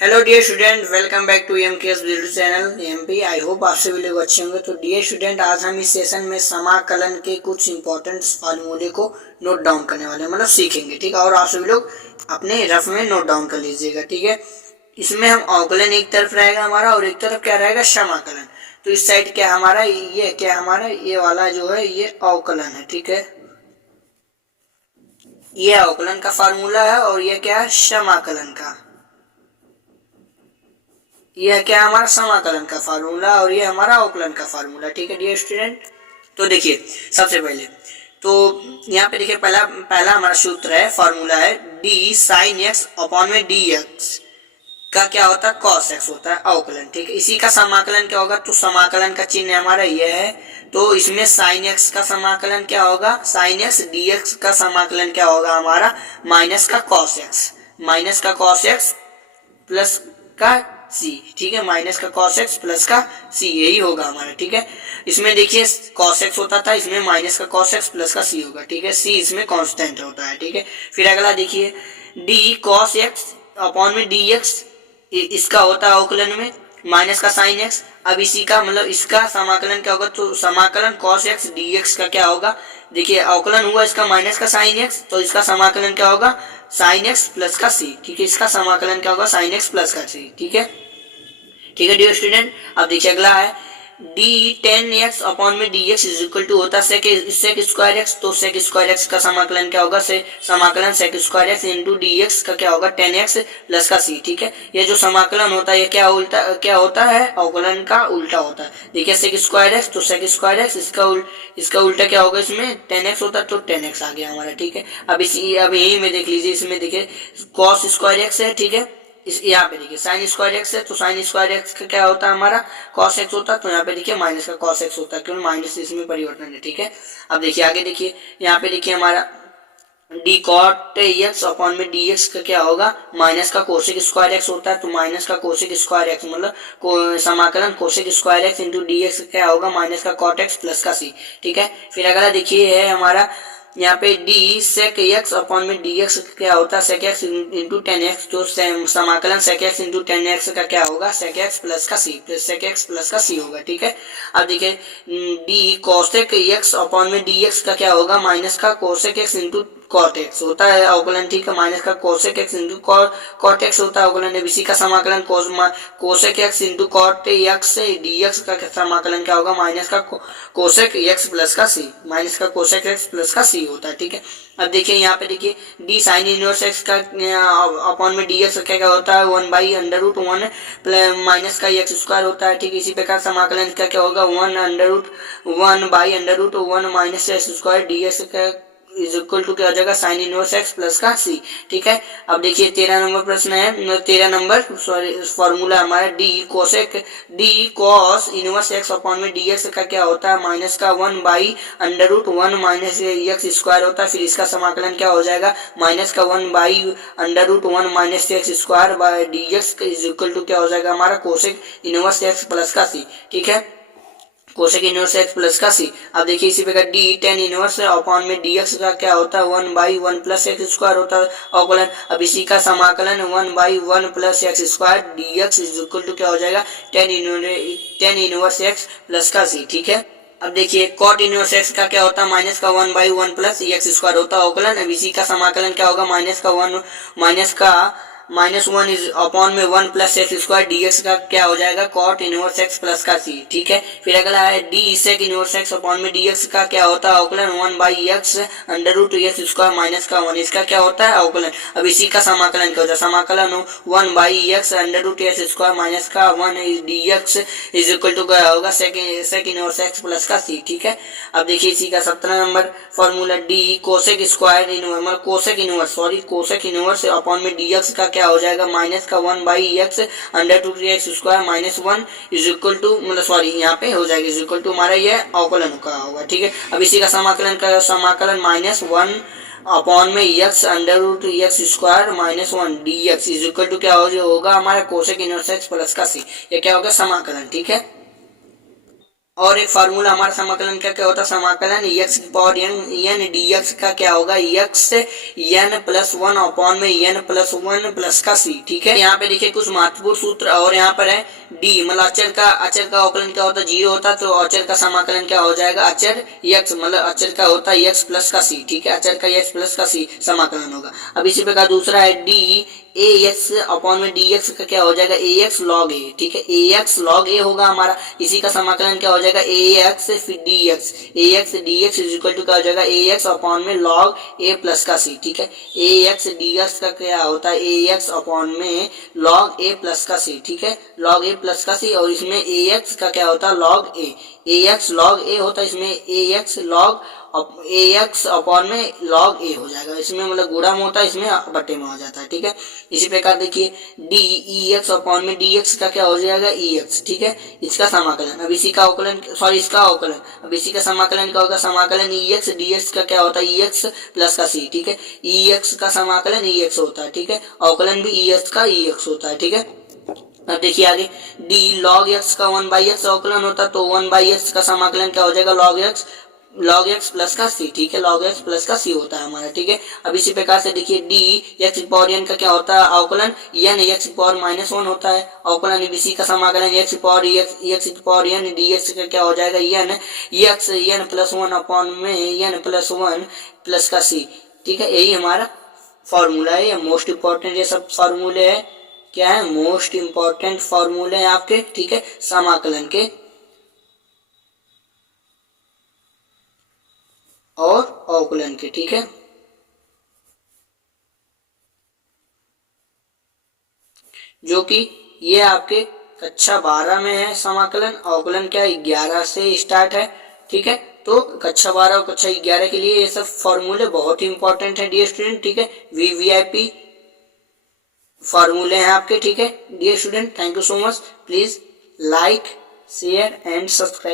Hello dear student, welcome back to MKS video channel MP. I hope आप सभी लोग अच्छे होंगे। तो डियर स्टूडेंट, आज हम इस सेशन में समाकलन के कुछ इंपॉर्टेंट फार्मूले को नोट डाउन करने वाले हैं, मतलब सीखेंगे, ठीक है। और आप सभी लोग अपने रफ में नोट डाउन कर लीजिएगा, ठीक है। इसमें हम अवकलन एक तरफ रहेगा हमारा और एक तरफ क्या रहेगा, समाकलन। तो इस साइड क्या हमारा, ये क्या हमारा, ये वाला जो है ये अवकलन है, ठीक है। ये अवकलन का फार्मूला है और ये क्या है, समाकलन का। यह क्या हमारा समाकलन का फार्मूला और ये हमारा अवकलन का फार्मूला, ठीक है डियर स्टूडेंट। तो देखिए सबसे पहले तो यहाँ पे देखिए पहला हमारा सूत्र है, फार्मूला है डी साइन एक्स अपॉन में डी एक्स का क्या होता है, कॉस एक्स होता है अवकलन, ठीक है। इसी का समाकलन क्या होगा, तो समाकलन का चिन्ह हमारा ये है। तो इसमें साइन एक्स का समाकलन क्या होगा, साइन एक्स, डी एक्स का समाकलन क्या होगा हमारा, माइनस का कॉस एक्स, माइनस का कॉस एक्स प्लस का सी, ठीक है। माइनस का कॉस एक्स प्लस का सी, यही होगा हमारा, ठीक है। इसमें देखिए कॉस एक्स होता था, इसमें माइनस का कॉस एक्स प्लस का सी होगा, ठीक है। सी इसमें कांस्टेंट होता है, ठीक है। फिर अगला देखिए डी कॉस एक्स अपॉन में डी एक्स, इसका होता है अवकलन में माइनस का साइन एक्स। अब इसी का मतलब इसका समाकलन क्या होगा, तो समाकलन कॉस एक्स डी एक्स का क्या होगा, देखिए अवकलन हुआ इसका माइनस का साइन एक्स, तो इसका समाकलन क्या होगा, साइन एक्स प्लस का सी, ठीक है। इसका समाकलन क्या होगा, साइन एक्स प्लस का सी, ठीक है, ठीक है डियर स्टूडेंट। अब देखिए अगला है डी टेन एक्स अपॉन में d x is equal to होता है सेक स्क्वायर एक्स। तो सेक स्क्वायर एक्स का समाकलन क्या होगा, समाकलन sec square x into d x का क्या होगा, टेन एक्स प्लस का सी, ठीक है। ये जो समाकलन होता है ये क्या होता है, अवकलन का उल्टा होता है। देखिए सेक स्क्वायर एक्स, तो सेक स्क्वायर एक्स, इसका उल्टा क्या होगा, इसमें टेन एक्स होता है तो टेन एक्स आ गया हमारा, ठीक है। अब यही में देख लीजिए, इसमें देखिए कॉस स्क्वायर एक्स है, ठीक है। इस यहाँ पे देखिए साइन स्क्वायर एक्स है, तो साइन स्क्वायर एक्स का क्या होता है हमारा, कॉस एक्स होता है। तो यहाँ पे देखिए माइनस का कॉस एक्स होता है, क्यों, माइनस इसमें परिवर्तन है, ठीक है। अब देखिए आगे देखिए, यहाँ पे देखिए हमारा डी कॉट एक्स अपॉन में डी एक्स का क्या होगा, माइनस का कोसेक स्क्वायर एक्स होता है। तो माइनस का कोसेक स्क्वायर एक्स मतलब समाकलन cosec square x into d x क्या होगा, माइनस का कॉट एक्स प्लस का सी, ठीक है। फिर अगला देखिए है हमारा यहाँ पे डी सेक एक्स अपॉन में डी एक्स क्या होता है, sec x into tan x. तो समाकलन sec x into tan x का क्या होगा, सेक एक्स प्लस का सी, सेक एक्स प्लस का सी होगा, ठीक है। अब देखिए डी कोसेक एक्स अपॉन में डी एक्स का क्या होगा, माइनस का cosec x into cot x होता है अवकलन, ठीक है। माइनस का cosec x into cot x होता है अवकलन। इसी का समाकलन cosec x into cot x से डी एक्स का समाकलन क्या होगा, माइनस का कोसेक एक्स प्लस का सी, माइनस का कोसेक एक्स प्लस का सी होता है, ठीक है। अब देखिए यहाँ पे देखिए डी साइन इनवर्स एक्स का अपॉन में डी एक्स क्या होता है, one by under root one minus का एक्स स्क्वायर होता है, ठीक है। इसी प्रकार समाकलन का क्या होगा, one by under root one minus x square d x का इज इक्वल टू क्या हो जाएगा, साइन इनवर्स एक्स प्लस का सी, ठीक है। अब देखिए 13 नंबर प्रश्न है, 13 नंबर फॉर्मूला हमारा d cos inverse x upon में डी एक्स का क्या होता है, माइनस का one by under root one minus x square होता है। फिर इसका समाकलन क्या हो जाएगा, माइनस का one by under root one minus x square by d x is equal to क्या हो जाएगा हमारा, कोसेक इनवर्स एक्स प्लस का सी, ठीक है, कोसेक इनवर्स एक्स प्लस का सी। अब देखिए इसी प्रकार डी टेन इनवर्स अपॉन में डी एक्स का क्या होता है, one by one plus x square होता है अवकलन। अब इसी का समाकलन one by one plus x square d x is equal to क्या हो जाएगा, टेन इनवर्स एक्स प्लस का सी, ठीक है। अब देखिए कॉट इनवर्स एक्स का क्या होता है, माइनस का one by one plus x square होता है अवकलन। अब इसी का समाकलन क्या होगा, माइनस का माइनस वन इज अपॉन में one plus x square d x का क्या हो जाएगा, कॉट इनवर्स एक्स प्लस का सी, ठीक है। फिर अगला है d sec inverse x upon में डी एक्स का क्या होता है अवकलन, one by x under root x square minus का वन, इसका क्या होता है अवकलन। अब इसी का समाकलन क्या होता है, समाकलन one by x under root x square minus का one d x is equal to क्या होगा, सेक इनवर्स एक्स प्लस का सी, ठीक है। अब देखिए इसी का 17 number formula d cosec square inverse cosec inverse upon में डी एक्स का क्या हो जाएगा, माइनस का one by x under two x square minus one is equal to यहाँ पे हो जाएगा इज इक्वल टू हमारा ये अवकलन का होगा, ठीक है। अब इसी का समाकलन माइनस वन अपॉन में x under root x square minus one d x is equal to क्या होगा हमारा, कोसेक इनवर्स एक्स प्लस का सी, ये क्या होगा समाकलन, ठीक है। और एक फार्मूला हमारा समाकलन का क्या होता है, समाकलन x की पावर n dx का क्या होगा, x n प्लस 1 अपॉन में n प्लस 1 प्लस का c। ठीक है, यहाँ पे देखिए कुछ महत्वपूर्ण सूत्र और यहाँ पर है d, मतलब अचर का अवकलन क्या होता है, 0 होता है, तो अचर का समाकलन क्या हो जाएगा, अचर x, मतलब अचर का होता है x प्लस का c। ठीक है, अचर का x प्लस का c समाकलन होगा। अब इसी प्रकार दूसरा है d ax अपॉन में dx का क्या हो जाएगा, ax log a। ठीक है, ax log a होगा हमारा, इसी का समाकलन क्या हो जाएगा, ax फिर dx इज इक्वल टू क्या हो जाएगा, ax अपॉन में log a प्लस का c। ठीक है, ax dx का क्या होता है, ax अपॉन में log a प्लस का c। ठीक है, log a प्लस का c, और इसमें ax का क्या होता है, log a, ax log a होता है, इसमें ax अपॉन में log a हो जाएगा, इसमें मतलब गुणा में होता है, इसमें बट्टे में हो जाता है। ठीक है, इसी प्रकार देखिए dx अपॉन में dx का क्या हो जाएगा, ex। ठीक है, इसका समाकलन, अब इसी का अवकलन, सॉरी इसका अवकलन, अब इसी का समाकलन क्या होगा, समाकलन ex dx का क्या होता है, ex प्लस का c। ठीक है, ex का समाकलन ex होता है। ठीक है, अवकलन भी ex का ex होता है। ठीक है, अब देखिए आगे d log x का 1/x अवकलन होता है, तो 1/x का समाकलन क्या हो जाएगा, log x प्लस का c। ठीक है, log x प्लस का c होता है हमारा। ठीक है, अब इसी प्रकार से देखिए d x पावर n का क्या होता है, अवकलन n x पावर -1 होता है, अवकलन इसी का समाकलन x पावर n dx का क्या हो जाएगा, n x n plus 1 upon में n प्लस 1 प्लस का c। ठीक है, यही हमारा फॉर्मूला है, ये मोस्ट इंपॉर्टेंट, ये सब फॉर्मूले है, क्या है, मोस्ट इंपॉर्टेंट फॉर्मूले हैं आपके। ठीक है, समाकलन के और अवकलन के। ठीक है, जो कि ये आपके कक्षा 12 में है समाकलन, अवकलन क्या 11 से स्टार्ट है। ठीक है, तो कक्षा 12 और कक्षा 11 के लिए ये सब फॉर्मूले बहुत ही इंपॉर्टेंट है डियर स्टूडेंट। ठीक है, वीवीआईपी फॉर्मूले हैं आपके। ठीक है dear student, thank you so much, please like share and subscribe.